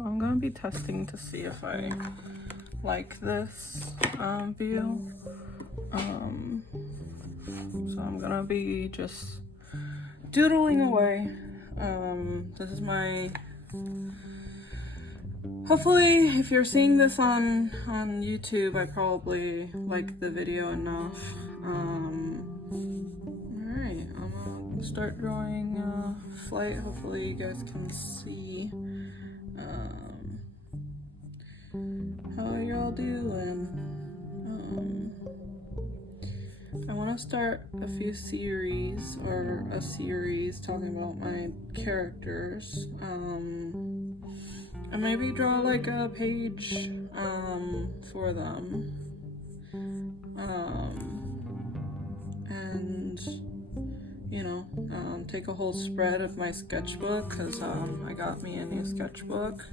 So I'm gonna be testing to see if I like this view. So I'm gonna be just doodling away. This is my, hopefully if you're seeing this on YouTube, I probably like the video enough. Alright, I'm gonna start drawing Flight. Hopefully you guys can see. How y'all doing? I want to start a few series, or a series talking about my characters, and maybe draw like a page for them, and you know, take a whole spread of my sketchbook, because I got me a new sketchbook,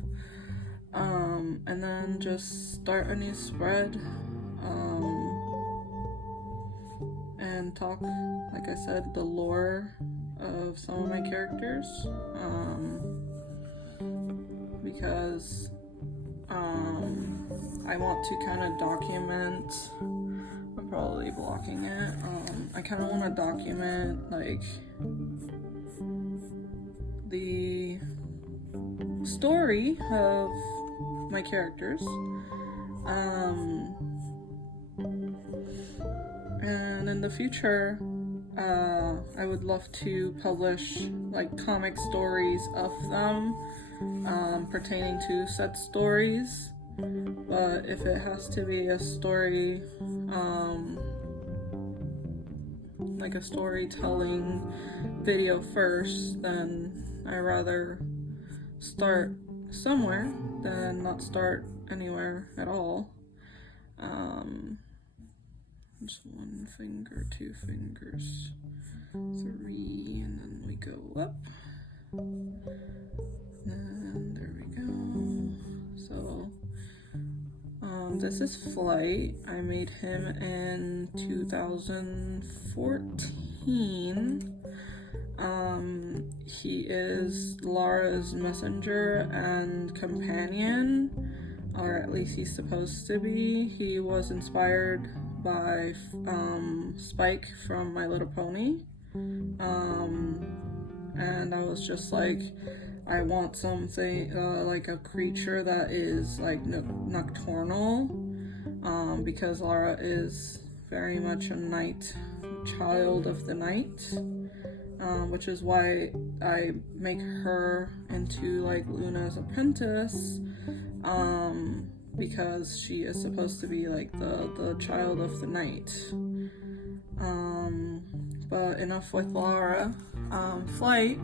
and then just start a new spread, and talk, like I said, the lore of some of my characters, because I want to kind of document, I'm probably blocking it, I kind of want to document like the story of my characters, and in the future, I would love to publish like comic stories of them, pertaining to said stories. But if it has to be a story, like a storytelling video first, then I rather start somewhere than not start anywhere at all. Just 1 finger, 2 fingers, 3, and then we go up, and there we go. So this is Flight. I made him in 2014. He is Lara's messenger and companion, or at least he's supposed to be. He was inspired by Spike from My Little Pony, and I was just like, I want something like a creature that is like nocturnal, because Lara is very much a night child of the night, which is why I make her into like Luna's apprentice, because she is supposed to be like the child of the night. But enough with Lara. Flight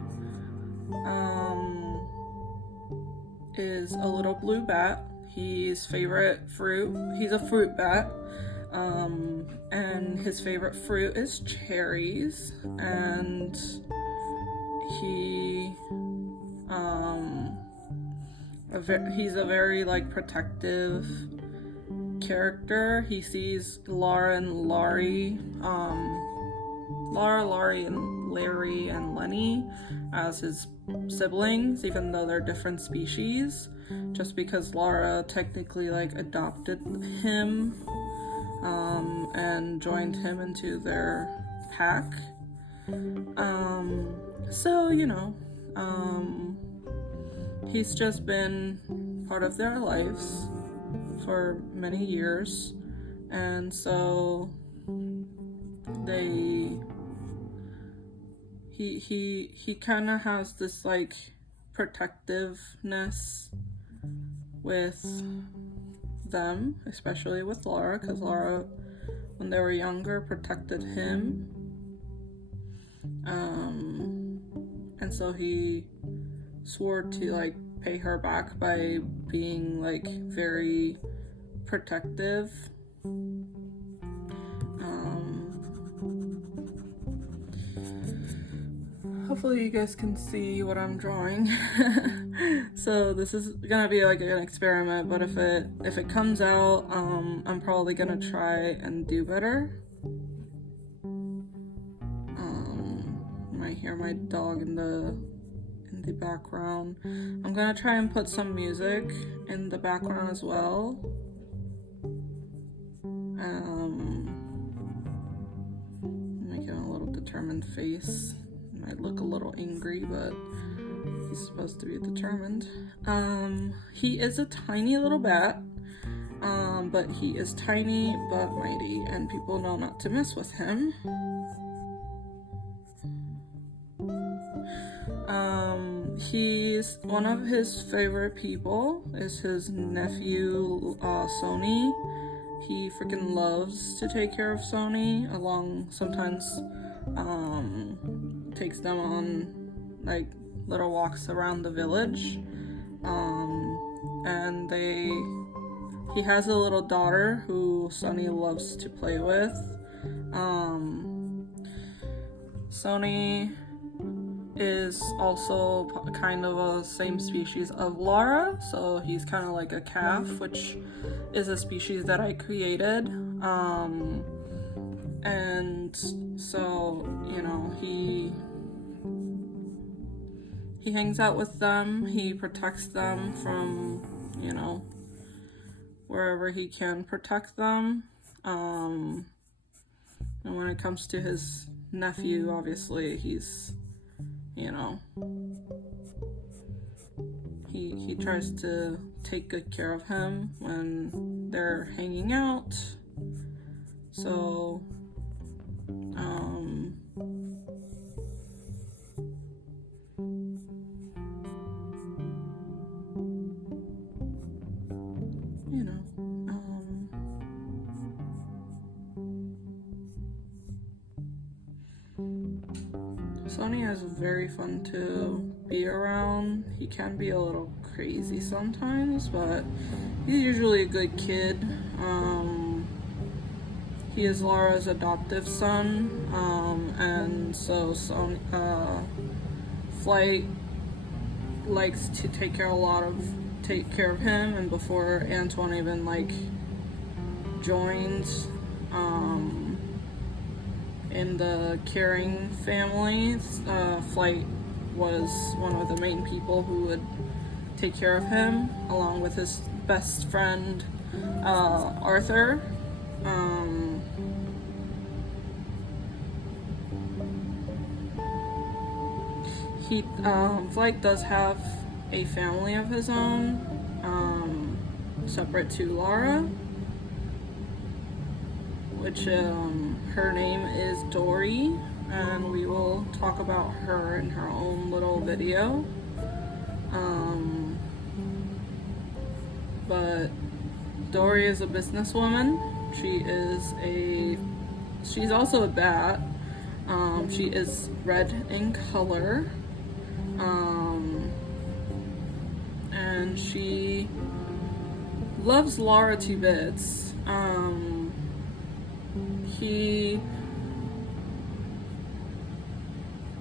is a little blue bat. His favorite fruit, he's a fruit bat, and his favorite fruit is cherries, and he's a very like protective character. He sees Lara, Laurie, and Larry and Lenny as his siblings, even though they're different species, just because Lara technically like adopted him, and joined him into their pack. So, you know, he's just been part of their lives for many years, and so he kind of has this like protectiveness with them, especially with Lara, because Lara, when they were younger, protected him, and so he swore to like pay her back by being like very protective. Hopefully you guys can see what I'm drawing. So this is gonna be like an experiment, but if it comes out, I'm probably gonna try and do better. You might hear my dog in the the background. I'm gonna try and put some music in the background as well. Making a little determined face. Might look a little angry, but he's supposed to be determined. He is a tiny little bat, but he is tiny but mighty, and people know not to mess with him. He's one of his favorite people is his nephew, Sony. He freaking loves to take care of Sony, sometimes takes them on like little walks around the village. And he has a little daughter who Sony loves to play with. Sony is also kind of a same species of Lara, so he's kind of like a calf, which is a species that I created. And so, you know, he hangs out with them, he protects them from, you know, wherever he can protect them. And when it comes to his nephew, obviously he's, you know, he tries to take good care of him when they're hanging out. So, you know, Sonny is very fun to be around. He can be a little crazy sometimes, but he's usually a good kid. He is Lara's adoptive son, and so Flight likes to take care of him. And before Antoine even joined in the caring family, Flight was one of the main people who would take care of him, along with his best friend Arthur. Flight does have a family of his own, separate to Lara, which her name is Dory, and we will talk about her in her own little video. But Dory is a businesswoman. She's also a bat. She is red in color. And she loves Lara to bits. He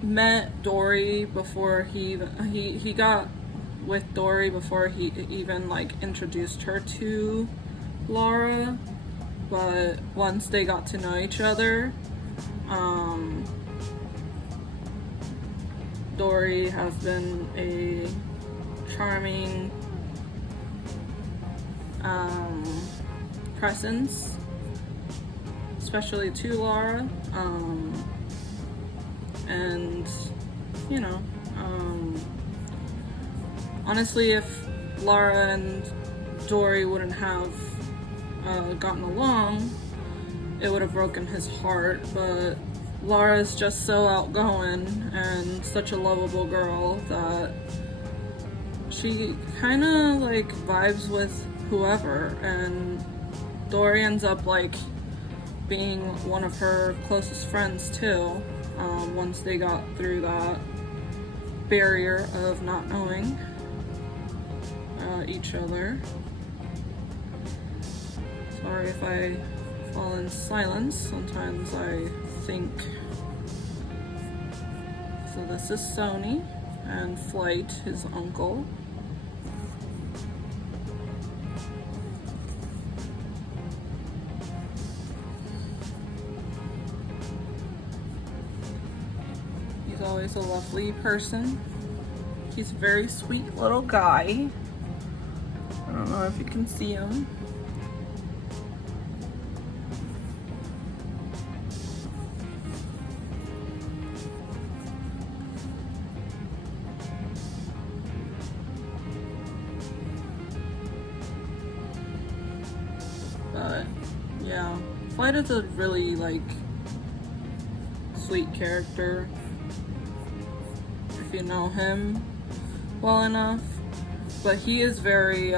met Dory before he got with Dory before he even introduced her to Lara, but once they got to know each other, Dory has been a charming presence, especially to Lara, and you know, honestly, if Lara and Dory wouldn't have gotten along, it would have broken his heart. But Lara's just so outgoing and such a lovable girl that she kind of vibes with whoever, and Dory ends up being one of her closest friends too, once they got through that barrier of not knowing each other. Sorry if I fall in silence, sometimes I think. So this is Sony and Flight, his uncle. He's always a lovely person. He's a very sweet little guy. I don't know if you can see him. But yeah, Flight is a really like sweet character if you know him well enough, but he is very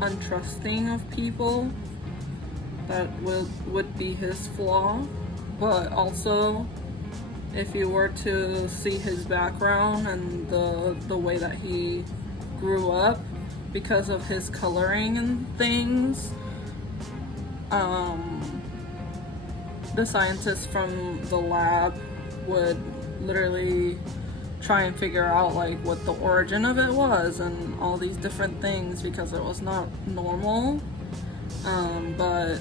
untrusting of people. That would be his flaw. But also, if you were to see his background and the way that he grew up, because of his coloring and things, the scientists from the lab would literally try and figure out like what the origin of it was and all these different things, because it was not normal. But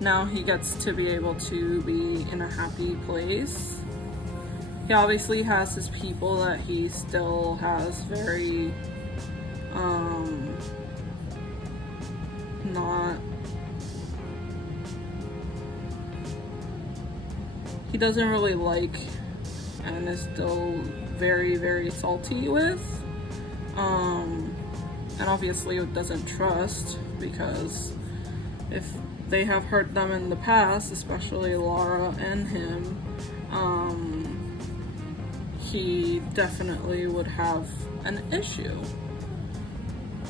now he gets to be able to be in a happy place. He obviously has his people that he still has very he doesn't really like and is still very, very salty with. And obviously it doesn't trust, because if they have hurt them in the past, especially Lara and him, he definitely would have an issue.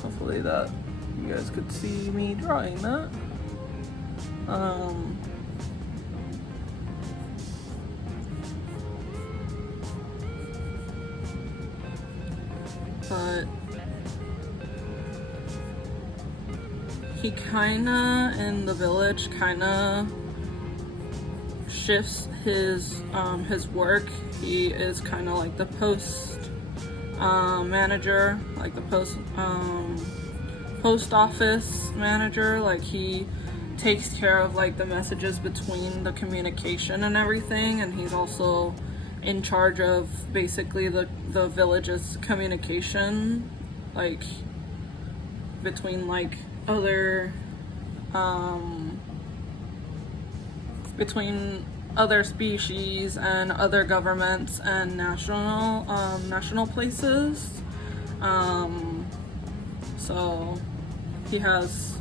Hopefully that you guys could see me drawing that. But he kinda, in the village, kinda shifts his work. He is kinda like the post manager, like the post office manager. Like, he takes care of like the messages between the communication and everything, and he's also in charge of basically the village's communication, like between like other species and other governments and national places. So he has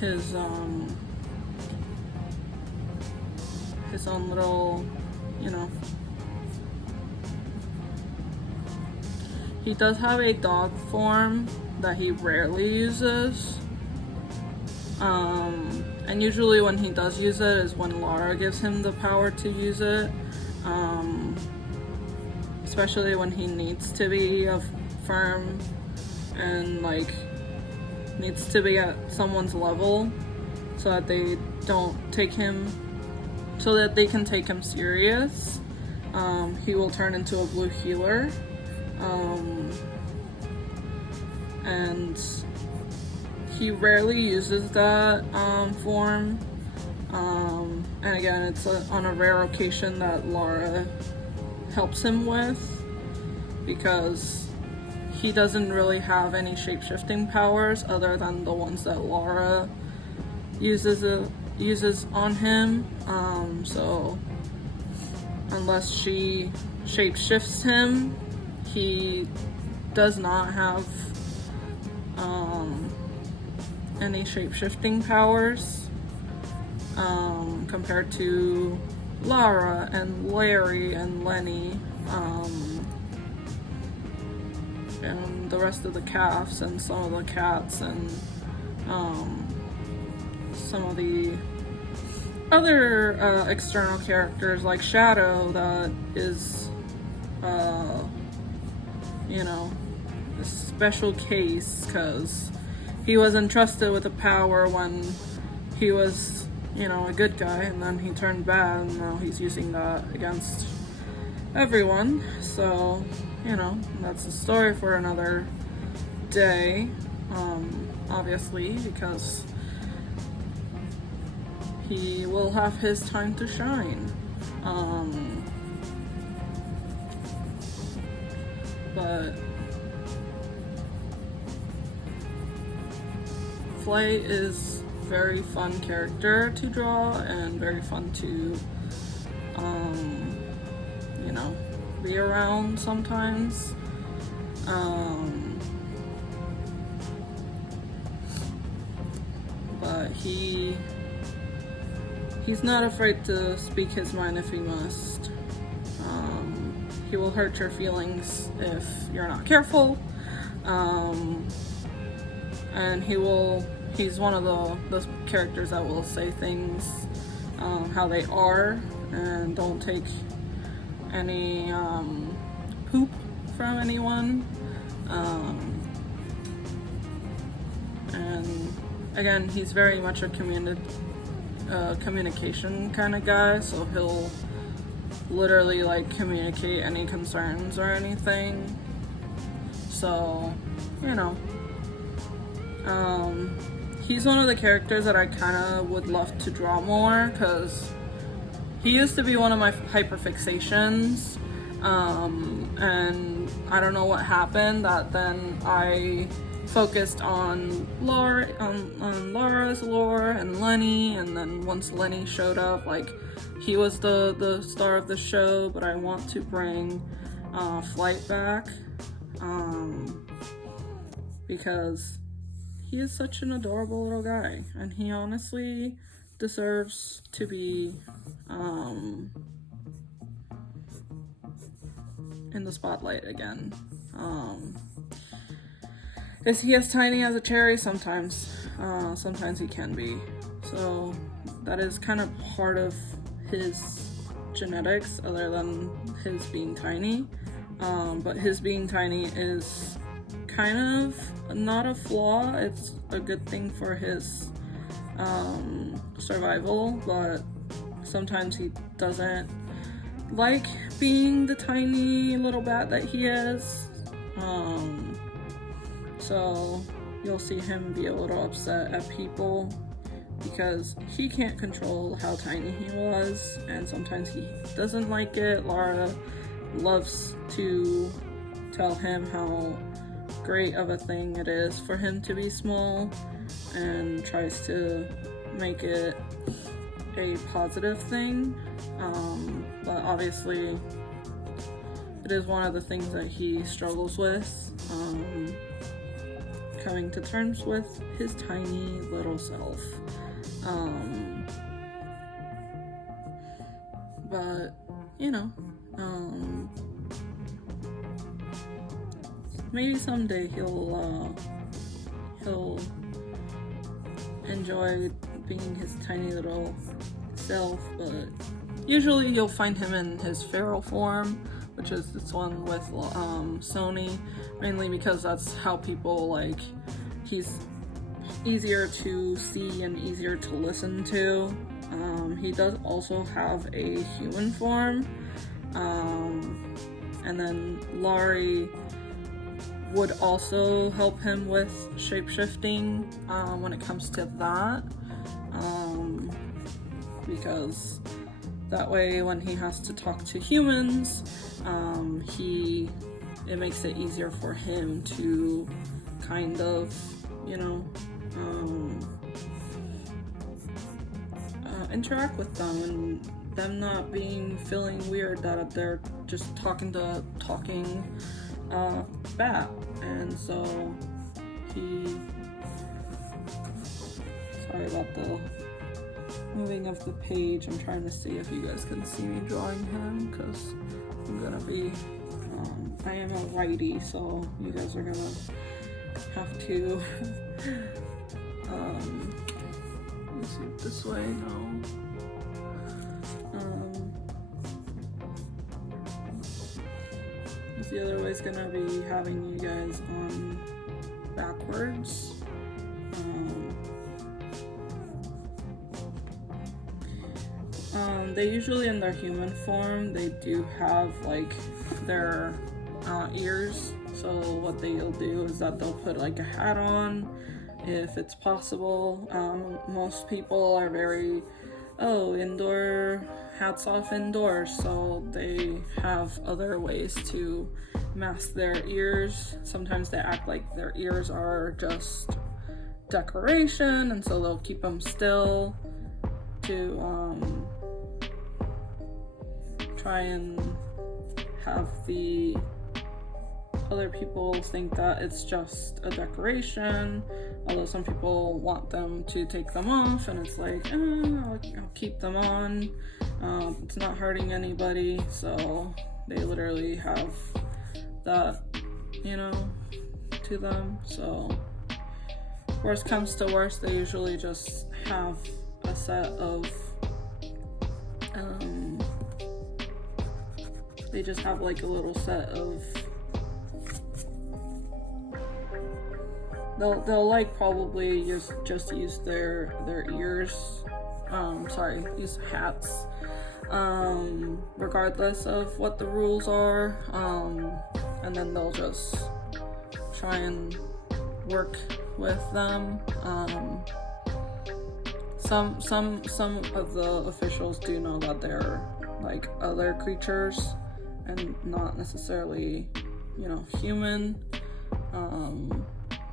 his own little, you know. He does have a dog form that he rarely uses. And usually when he does use it is when Lara gives him the power to use it. Especially when he needs to be firm and like needs to be at someone's level, so that they don't take him, so that they can take him serious. He will turn into a blue healer. And he rarely uses that form. And again, it's on a rare occasion that Lara helps him with, because he doesn't really have any shape-shifting powers other than the ones that Lara uses on him. So unless she shape-shifts him, he does not have any shape-shifting powers, compared to Lara and Larry and Lenny, and the rest of the calves and some of the cats and some of the other external characters like Shadow, that is you know, a special case, because he was entrusted with a power when he was, you know, a good guy, and then he turned bad, and now he's using that against everyone. So, you know, that's a story for another day, obviously, because he will have his time to shine. but Flay is very fun character to draw and very fun to, you know, be around sometimes. But he's not afraid to speak his mind if he must. He will hurt your feelings if you're not careful. And he's one of those characters that will say things how they are and don't take any poop from anyone. And again, he's very much a communication kind of guy, so he'll literally like communicate any concerns or anything. So, you know, he's one of the characters that I kind of would love to draw more, because he used to be one of my hyperfixations, and I don't know what happened, that then I focused on Laura's lore and Lenny, and then once Lenny showed up, like, he was the star of the show, but I want to bring Flight back, because he is such an adorable little guy, and he honestly deserves to be in the spotlight again. Is he as tiny as a cherry? Sometimes. Sometimes he can be. So that is kind of part of his genetics, other than his being tiny. But his being tiny is kind of not a flaw. It's a good thing for his survival, but sometimes he doesn't like being the tiny little bat that he is. So you'll see him be a little upset at people because he can't control how tiny he was, and sometimes he doesn't like it. Laura loves to tell him how great of a thing it is for him to be small, and tries to make it a positive thing, but obviously it is one of the things that he struggles with, coming to terms with his tiny little self. But you know, maybe someday he'll enjoy being his tiny little self, but usually you'll find him in his feral form, which is this one with Sony, mainly because that's how people, like, he's easier to see and easier to listen to. He does also have a human form, and then Laurie would also help him with shapeshifting when it comes to that, because that way when he has to talk to humans, it makes it easier for him to kind of, you know, interact with them, and them not feeling weird that they're just talking bat. And so sorry about the moving of the page. I'm trying to see if you guys can see me drawing him, because I'm gonna be I am a righty, so you guys are gonna have to let's see it this way. No. The other way is gonna be having you guys on backwards. They usually, in their human form, they do have like their ears. So what they'll do is that they'll put like a hat on, if it's possible. Most people are very, indoor, hats off indoors, so they have other ways to mask their ears. Sometimes they act like their ears are just decoration, and so they'll keep them still to try and have the other people think that it's just a decoration, although some people want them to take them off, and it's like, I'll keep them on. It's not hurting anybody, so they literally have that, to them. So worst comes to worst, they usually just have a set of they just have like a little set of they'll like probably just use their ears, use hats, regardless of what the rules are, and then they'll just try and work with them. Some of the officials do know that they're like other creatures and not necessarily, human.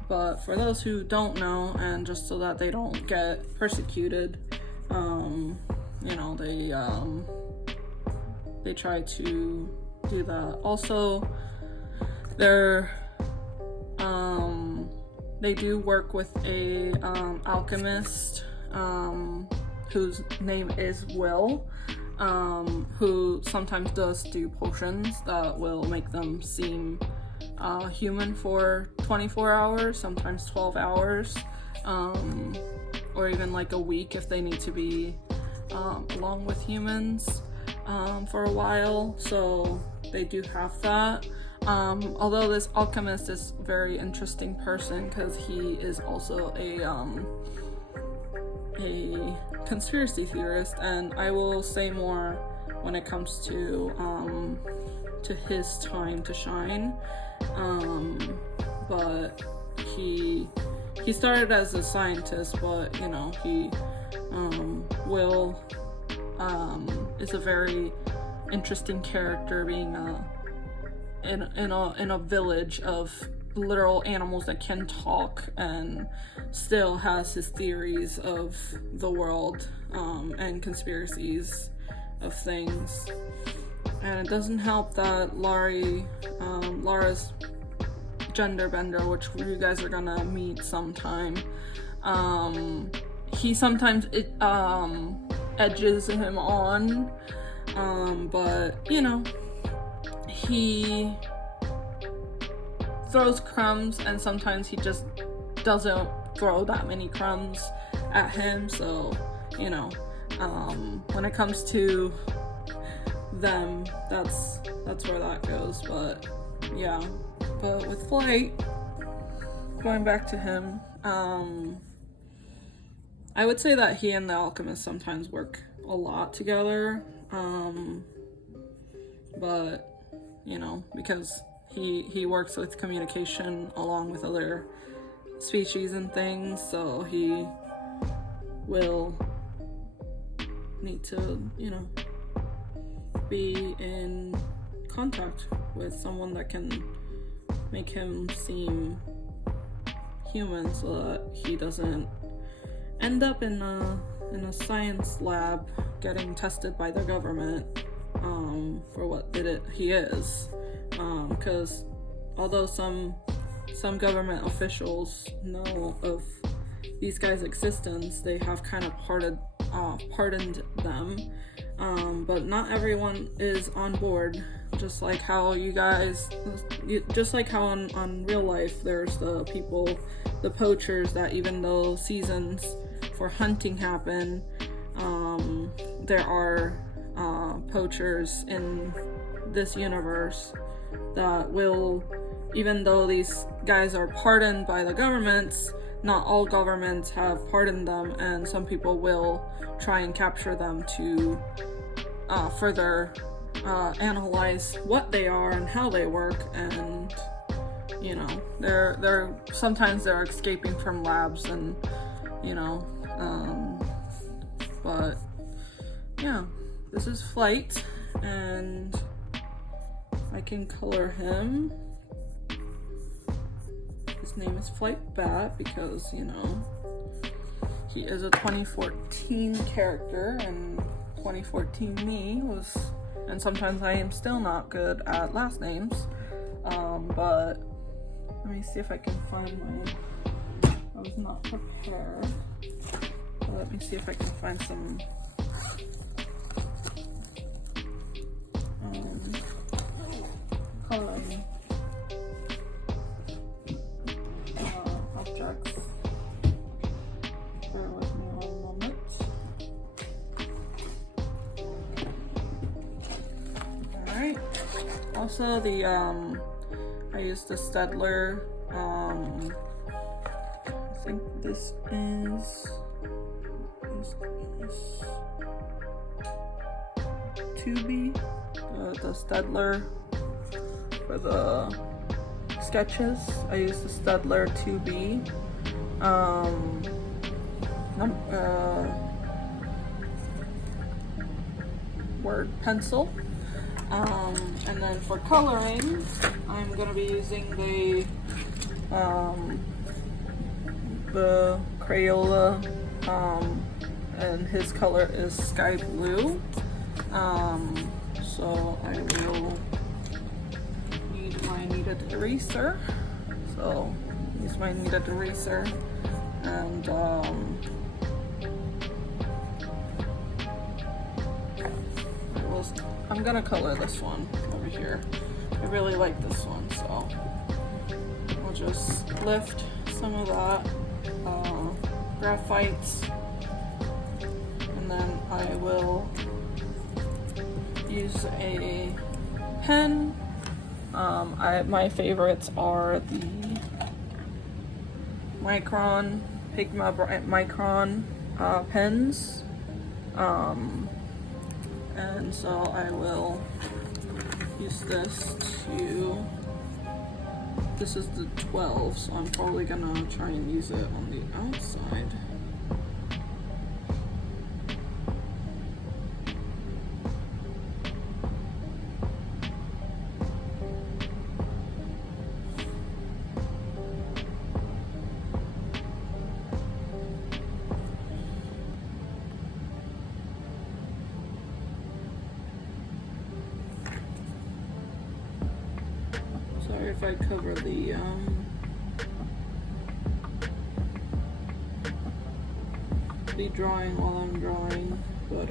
But for those who don't know, and just so that they don't get persecuted, they try to do that. Also, they do work with a alchemist whose name is Will, who sometimes does do potions that will make them seem human for 24 hours, sometimes 12 hours, or even like a week if they need to be along with humans for a while. So they do have that. Although this alchemist is a very interesting person because he is also a conspiracy theorist, and I will say more when it comes to his time to shine. But he started as a scientist, but he Will is a very interesting character, being in a village of literal animals that can talk, and still has his theories of the world and conspiracies of things. And it doesn't help that Lara's gender bender, which you guys are gonna meet sometime, he sometimes edges him on, but he throws crumbs, and sometimes he just doesn't throw that many crumbs at him. So when it comes to them, that's where that goes. But yeah, but with Flight, going back to him, I would say that he and the alchemist sometimes work a lot together, but because he works with communication along with other species and things, so he will need to be in contact with someone that can make him seem human, so that he doesn't end up in a science lab getting tested by the government for what he is, because although some government officials know of these guys' existence, they have kind of pardoned them, but not everyone is on board. Just like how on real life, there's the people, the poachers, that even though seasons for hunting happen, there are poachers in this universe that will, even though these guys are pardoned by the governments, not all governments have pardoned them, and some people will try and capture them to further analyze what they are and how they work, and they're sometimes they're escaping from labs, and but yeah, this is Flight, and I can color him. His name is Flight Bat because, you know, he is a 2014 character, and 2014 me was, and sometimes I am still not good at last names, but let me see if I can find I was not prepared, but let me see if I can find some coloring objects. Bear with me one moment. Alright. Also I used the Stedler, I think this is 2B, the Stedler for the sketches. I used the Stedler 2B word pencil, and then for coloring I'm gonna be using the Crayola, and his color is sky blue, so I will need my kneaded eraser, so use my kneaded eraser, and I'm gonna color this one over here. I really like this one, so I'll just lift some of that graphite, and then I will use a pen. My favorites are the Micron, Pigma Micron pens, and so I will use this to, this is the 12, so I'm probably gonna try and use it on the outside. Sorry if I cover the drawing while I'm drawing, but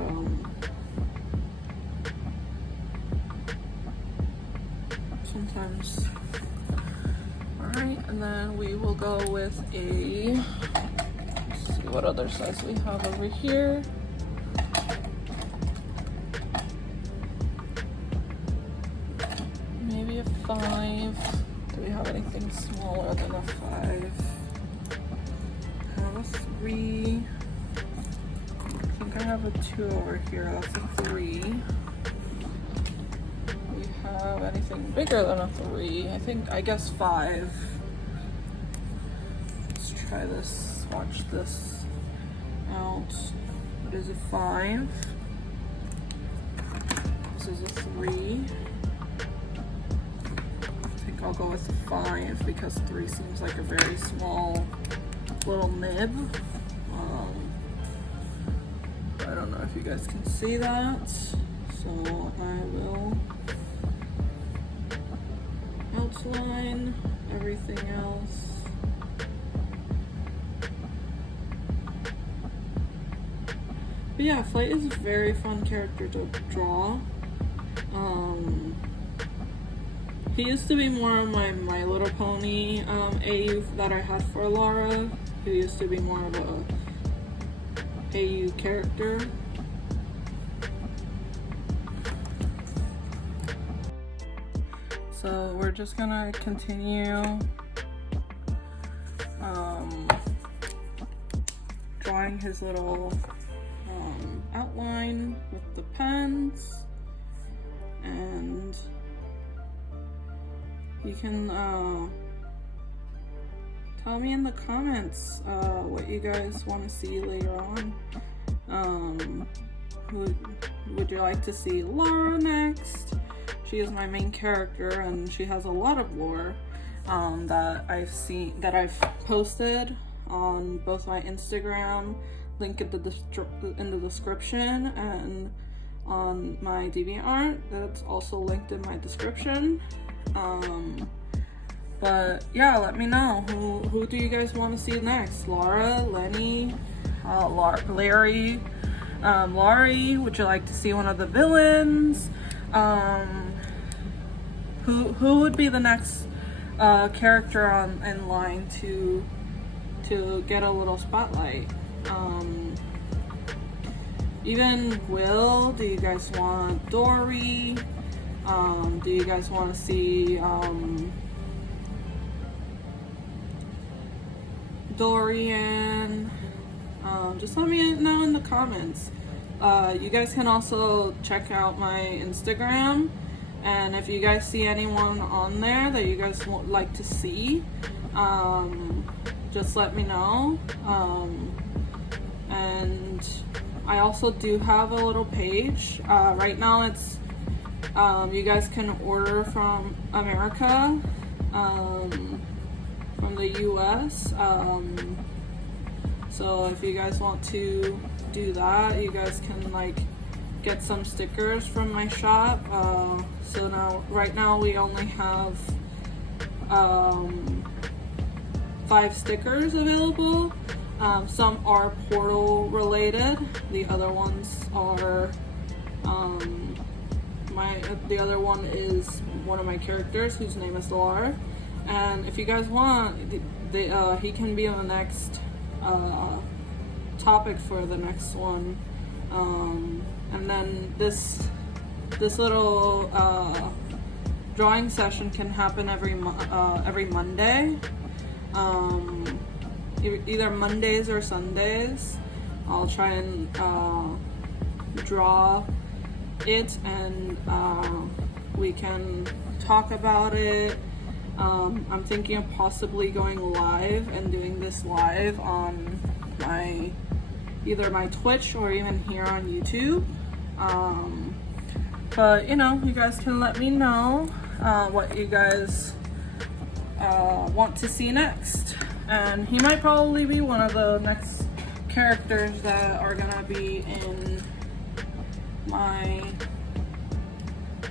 sometimes. Alright, and then we will go with a, let's see what other size we have over here. Maybe a 5. Do we have anything smaller than a 5? I have a 3. I think I have a 2 over here. That's a 3. We have anything bigger than a 3? I guess 5. Let's try this. Watch this out. What is a 5? This is a 3. I'll go with 5 because 3 seems like a very small little nib. I don't know if you guys can see that, so I will outline everything else. But yeah, Flight is a very fun character to draw. He used to be more of my My Little Pony AU that I had for Laura. He used to be more of a AU character. So we're just gonna continue drawing his little outline with the pens, and you can tell me in the comments what you guys want to see later on. Would you like to see Laura next? She is my main character, and she has a lot of lore that I've posted on both my Instagram, link in the description, and on my Deviantart. That's also linked in my description. But yeah, let me know who do you guys want to see next? Laura, Lenny, Larry, Laurie. Would you like to see one of the villains? Who would be the next character in line to get a little spotlight? Even Will. Do you guys want Dory? Do you guys want to see Dorian? Just let me know in the comments. You guys can also check out my Instagram, and if you guys see anyone on there that you guys would like to see, just let me know. And I also do have a little page. Right now it's you guys can order from America, from the US. So if you guys want to do that, you guys can like get some stickers from my shop. So right now we only have 5 stickers available. Some are portal related. The other ones are the other one is one of my characters whose name is Laura. And if you guys want, he can be on the next topic for the next one. And then this little drawing session can happen every Monday. Either Mondays or Sundays. I'll try and draw it, and we can talk about it. I'm thinking of possibly going live and doing this live on either my Twitch or even here on YouTube. But you guys can let me know what you guys want to see next. And he might probably be one of the next characters that are gonna be in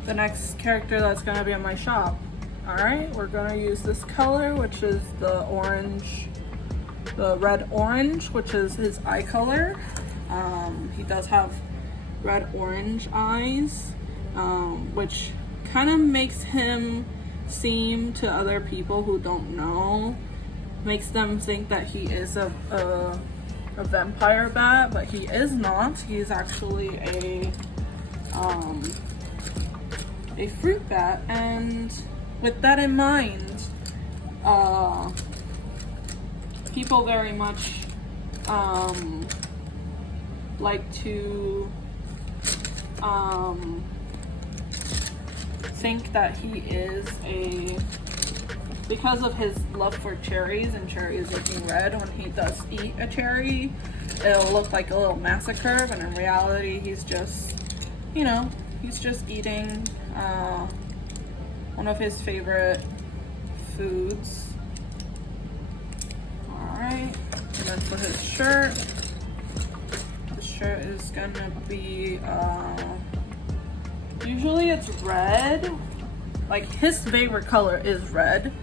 the next character that's gonna be in my shop. Alright, we're gonna use this color, which is the red orange, which is his eye color. He does have red orange eyes, which kind of makes him seem to other people who don't know, makes them think that he is a vampire bat, but he is not. He's actually a fruit bat. And with that in mind, people very much like to think that he is because of his love for cherries, and cherries looking red. When he does eat a cherry, it'll look like a little massacre, but in reality he's just eating one of his favorite foods. Alright, and then for his shirt, the shirt is gonna be usually it's red. Like, his favorite color is red,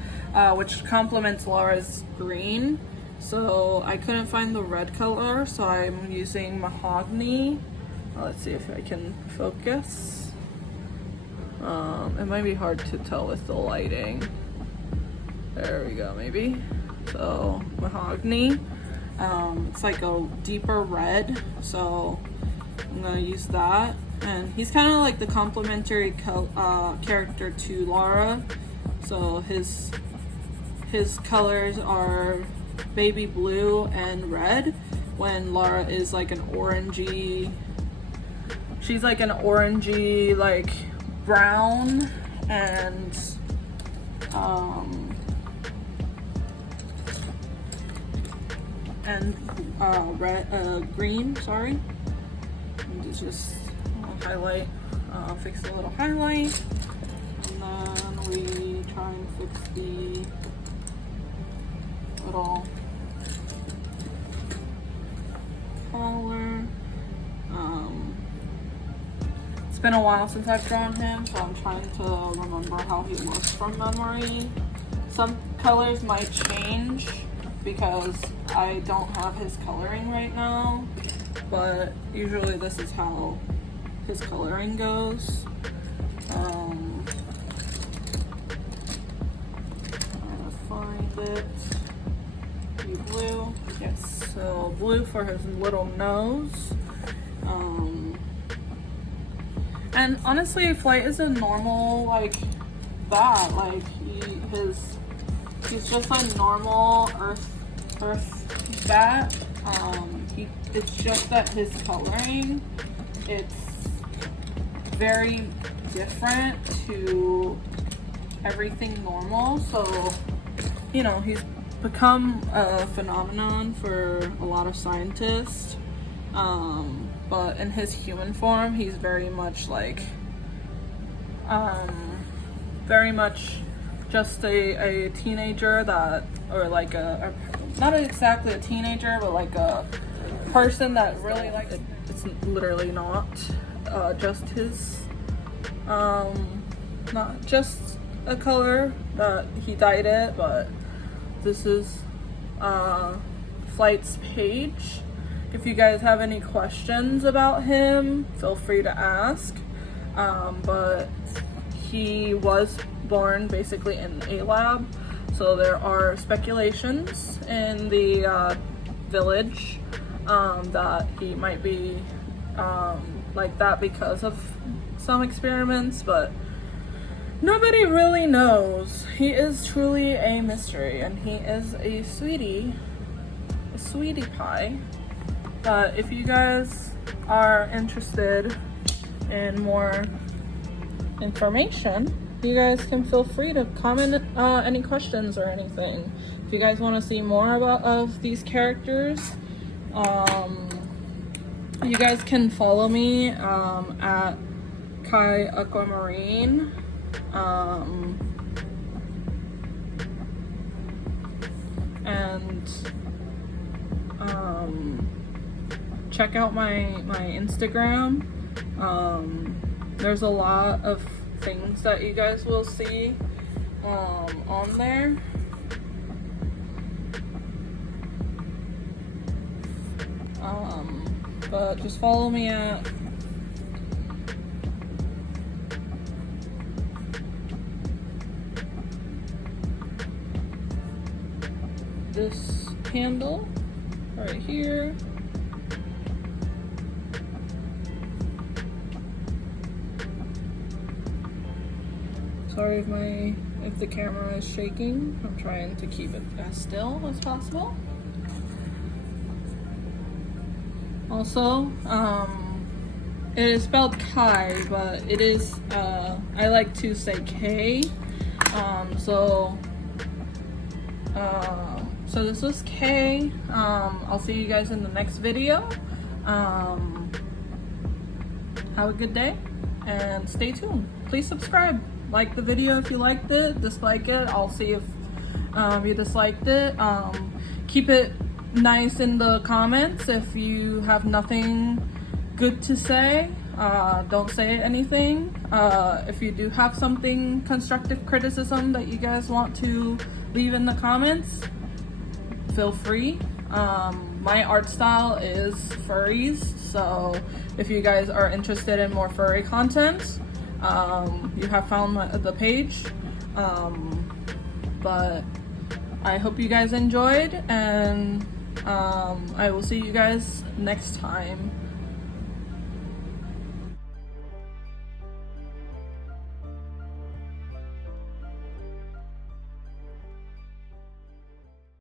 which complements Laura's green. So I couldn't find the red color, so I'm using mahogany. Let's see if I can focus. It might be hard to tell with the lighting. There we go, maybe. So mahogany. It's like a deeper red, so I'm gonna use that. And he's kind of like the complementary character to Laura. So his colors are baby blue and red, when Laura is like an orangey. She's like an orangey, like brown and green. Sorry. And it's just highlight, fix a little highlight, fix the little collar. It's been a while since I've drawn him, so I'm trying to remember how he looks from memory. Some colors might change because I don't have his coloring right now, but usually this is how his coloring goes. Trying to find it. Blue, yes. So blue for his little nose. And honestly, Flight is a normal like bat. Like he's just a normal earth bat. It's just that his coloring, it's very different to everything normal. So, you know, he's become a phenomenon for a lot of scientists. But in his human form, he's very much like, very much just a teenager that, or like not exactly a teenager, but like a person that really likes it. It's literally not just his, not just a color that he dyed it, but this is Flight's page. If you guys have any questions about him, feel free to ask. But he was born basically in a lab, so there are speculations in the village that he might be like that because of some experiments, but nobody really knows. He is truly a mystery, and he is a sweetie pie. But if you guys are interested in more information, you guys can feel free to comment any questions or anything. If you guys want to see more of these characters, you guys can follow me at Kai Aquamarine. And check out my Instagram. There's a lot of things that you guys will see on there. But just follow me at this handle right here. Sorry if the camera is shaking. I'm trying to keep it as still as possible. Also, it is spelled Kai, but it is I like to say K. So this was K. I'll see you guys in the next video. Have a good day and stay tuned. Please subscribe. Like the video if you liked it. Dislike it. I'll see if you disliked it. Keep it nice in the comments. If you have nothing good to say, don't say anything. If you do have something constructive criticism that you guys want to leave in the comments, feel free. My art style is furries, so if you guys are interested in more furry content, you have found the page. But I hope you guys enjoyed, and I will see you guys next time.